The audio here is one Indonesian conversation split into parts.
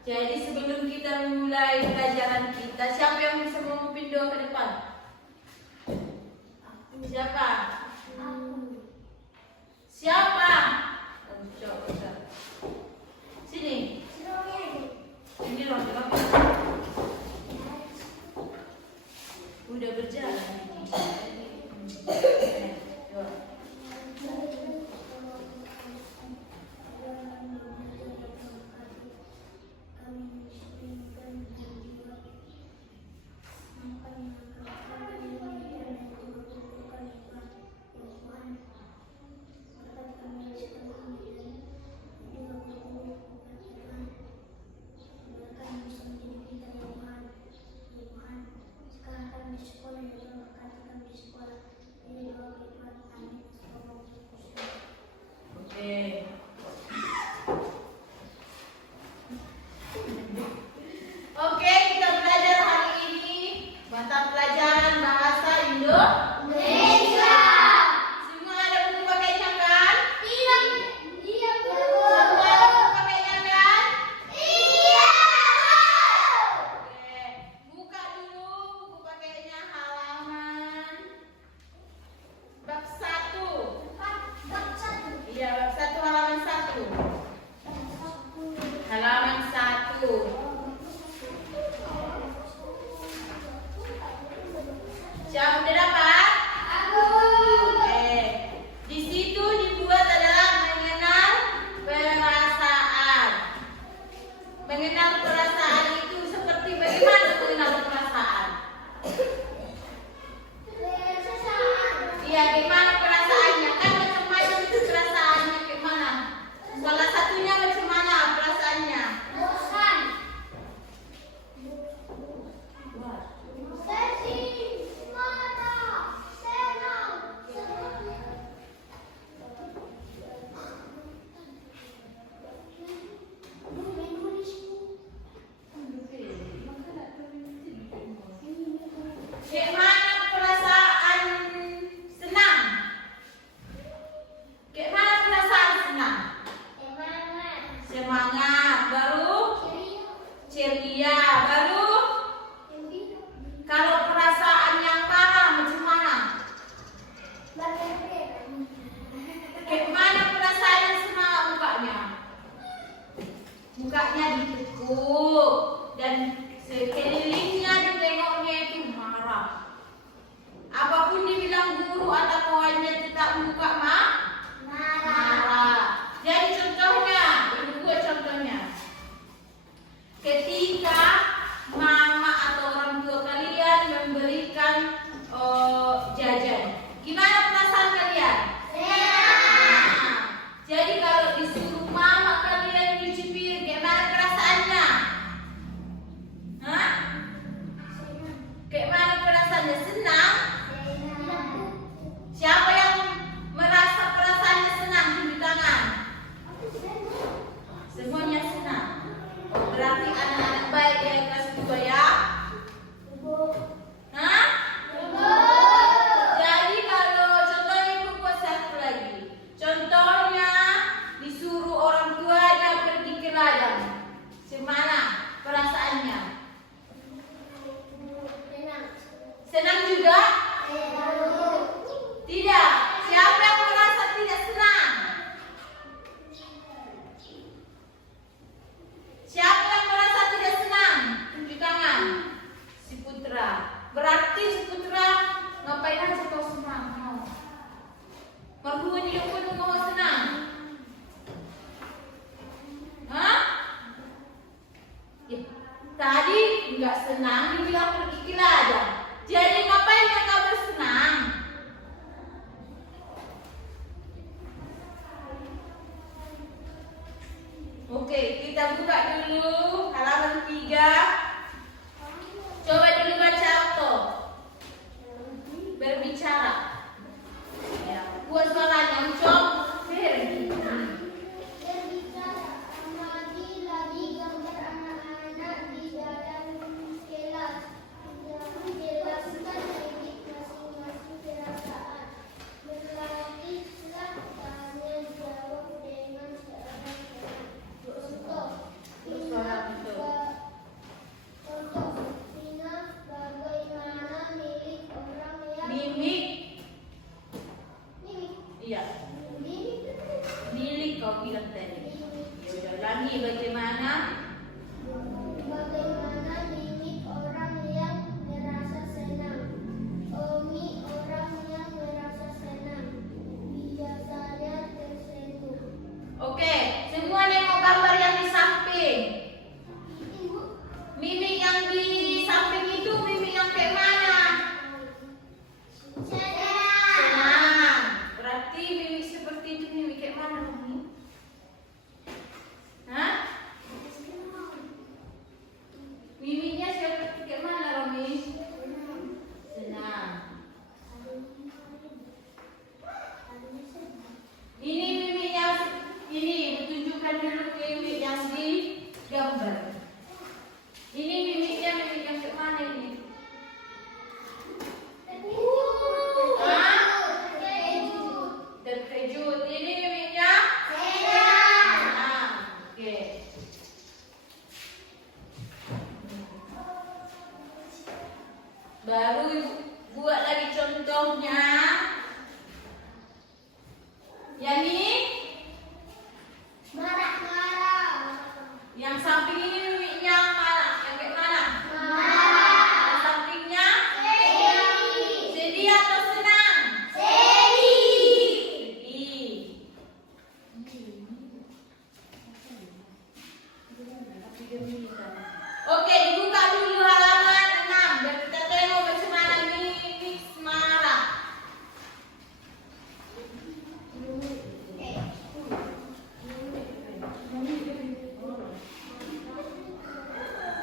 Jadi sebelum kita mulai pelajaran kita, siapa yang bisa memimpin doa ke depan? Siapa? Siapa? Coba. Sini. Ini loh. Udah berjalan. Oke, kita belajar hari ini mata pelajaran bahasa Indonesia. Semua ada buku pakainya kan? Iya. Semua ada buku pakainya kan? Iya. Oke, buka dulu buku pakainya halaman bab 1. Iya, bab 1 halaman 1. Halaman 1. Siapa udah dapat? Aku. Oke. Di situ dibuat adalah mengenal perasaan. Mengenal perasaan itu seperti bagaimana mengenal perasaan? Iya, gimana perasaannya? Kan macam-macam itu perasaannya gimana? Salah satunya macam mana perasaannya? Bosan. Gimana perasaan senang? Gimana perasaan senang? Semangat. Baru? Ceria. Baru? Kalau perasaan yang parah macam mana? Gimana perasaan yang semangat mukanya? Mukanya ditekuk dan sekelilingnya ditengoknya itu marah. Apapun dibilang guru atau kawannya tetap muka marah. Jadi contohnya, ini buat contohnya. Ketika mama atau orang tua kalian memberikan jajan, gimana perasaan kalian? Nah, jadi kalau disuruh mama kalian nyuci piring, gimana perasaannya? Hah? Gimana perasaannya? Senang? Siapa yang merasa perasaannya senang? Tunjuk tangan. Semuanya senang. Berarti anak-anak baik ya kelas 2 ya? Hah? Jadi kalau contohnya ibu buat satu lagi. Contohnya disuruh orang tuanya pergi ke ladang. Gimana perasaannya? Senang juga? Tidak. Siapa yang merasa tidak senang? Siapa yang merasa tidak senang? Tunjuk tangan. Si Putra. Berarti si Putra ngapain aja kau senang? Mertua dia pun mau senang. Hah? Ya, tadi nggak senang dibilang pergi ke ladang. Jadi ngapain ya kau bersenang? Oke, kita buka dulu halaman 3. Coba dulu baca auto. Berbicara. Ya, buat suaranya ucap. Lagi gambar anak-anak di dalam kelas. Jelaskan titik masing-masing perasaan. Berlatihlah tanya jawab dengan seorang contoh. tadi? Ya udah ulangi bagaimana? Bagaimana Mimi orang yang merasa senang? Omi orang yang merasa senang. Biasanya tersenyum. Oke, semua nengok gambar yang di samping. Mimik yang di samping itu mimik yang kayak mana? Senang. Berarti mimik seperti itu mimik kayak mana, Romi? Hah? Mimiknya seperti kayak mana, Romi? Senang. Ini mimiknya, ini ditunjukkan dulu mimik yang di gambar. Ini mimiknya mimik yang kayak mana ini? Terkejut. Ini mimiknya? Senang. Oke. Baru ibu buat lagi contohnya. Yang ini? Yang samping ini mimiknya mana? Yang kayak mana? Yang sampingnya? Sedih atau senang? Sedih. Oke, dibuka dulu halaman 6 dan kita tengok bagaimana mimik marah.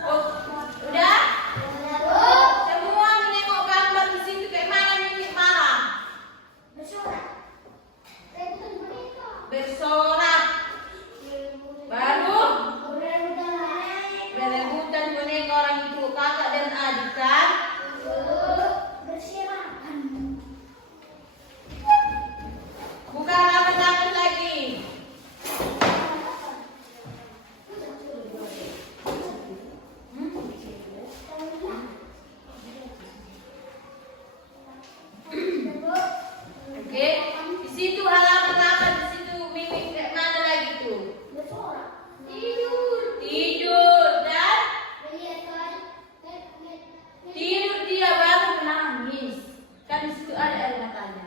Oh, udah? Semua menengok gambar di situ kayak mana mimik marah? Bersorak. Baru berebutan boneka orang itu, kakak dan adik kan? Buka halaman lagi. Oke, di situ halaman 8, di situ mimik kayak mana lagi tuh? Tidur dan tidur dia baru menangis. Kan di situ ada air matanya.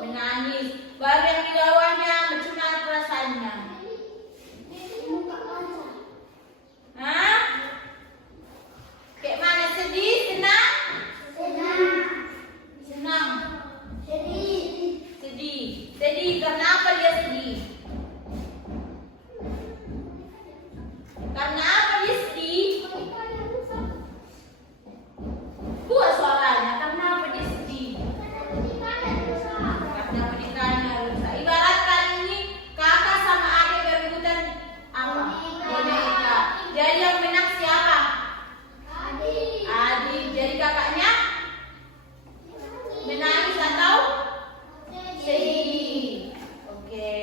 Menangis. Baru yang di bawahnya bagaimana perasaannya? Hah? Kayak mana? Sedih, senang? Senang. Sedih. Sedih. Kenapa dia sedih? Karena apa dia sedih? Buat suaranya. Karena apa dia sedih? Karena pernikahannya rusak. Ibaratkan ini kakak sama adik berebutan apa? Boneka. Jadi yang menang siapa? Adik. Jadi kakaknya menangis atau sedih? Oke.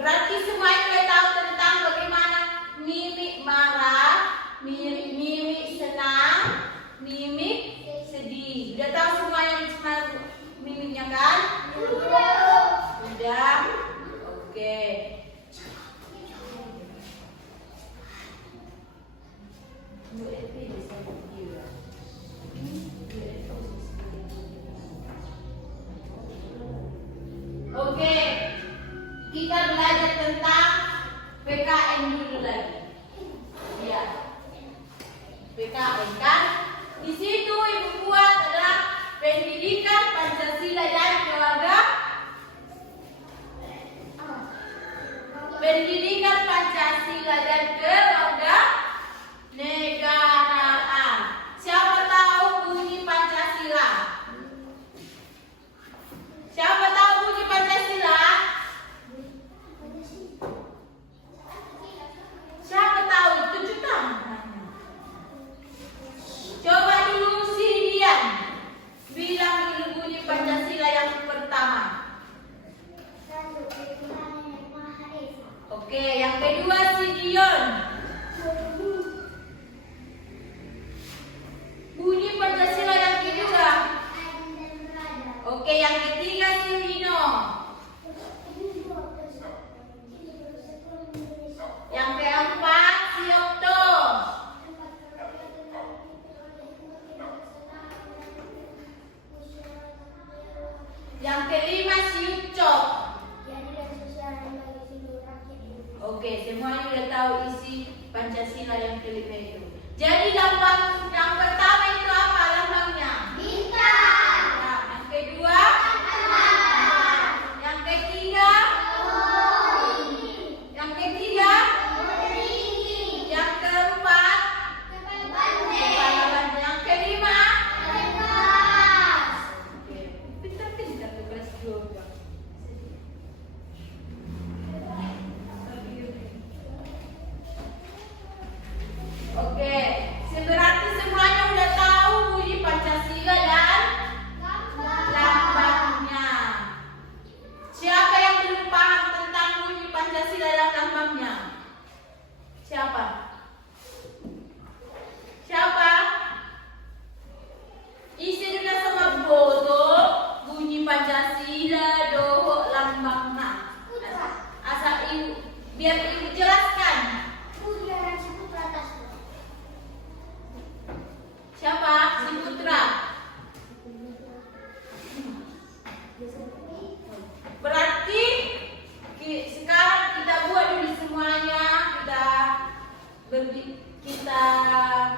Berarti semuanya udah tahu tentang bagaimana mimik marah, mimik senang, mimik sedih. Udah tahu semuanya mimiknya kan? Udah. Oke. Oke, kita belajar tentang PKN dulu lagi. Ya, PKN kan? Di situ ibu buat adalah pendidikan Pancasila dan keluarga. Pendidikan Pancasila dan keluarga negaraan. Siapa tahu bunyi Pancasila? Siapa tahu bunyi Pancasila? Siapa tahu? Tunjuk tangan. Coba dulu si Dian bilang dulu bunyi Pancasila yang pertama. Oke, yang kedua si Dion. Bunyi Pancasila yang kedua. Oke, yang ketiga si Lino. Oke, semuanya udah tahu isi Pancasila yang kelima itu. Jadi lambang yang pertama itu apa lambangnya? Bintang. Nah, yang kedua? Yang ketiga? Yang ketiga? Yang keempat? Kepala banteng. Yang kelima? Oke, pintar-pintar tuh kelas 2. Oke, berarti semuanya udah tahu bunyi Pancasila dan lambangnya. Siapa yang belum paham tentang bunyi Pancasila dan lambangnya? Siapa? Siapa? Isi dulu sama foto bunyi Pancasila doho lambangnya. Asal ibu, biar ibu jelaskan. Siapa? Si Putra. Berarti sekarang kita buat dulu semuanya, kita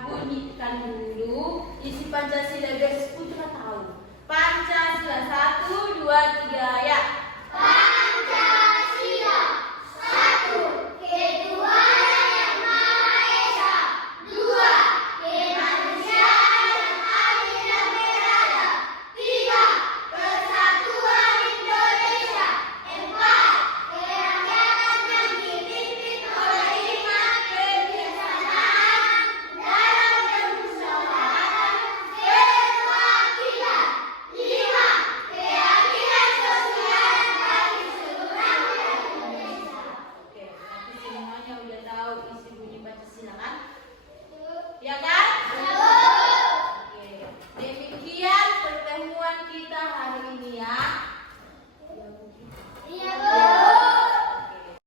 bunyikan dulu isi Pancasila biar si Putra tahu. Pancasila 1, 2, 3 ya.